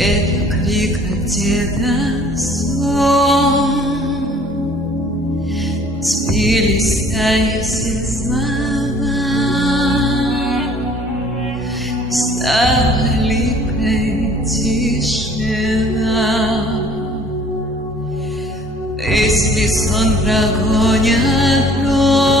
Это крик где-то сон. Сбились стаи все слова. Стала липкой тишина. Если сон прогонят ночь,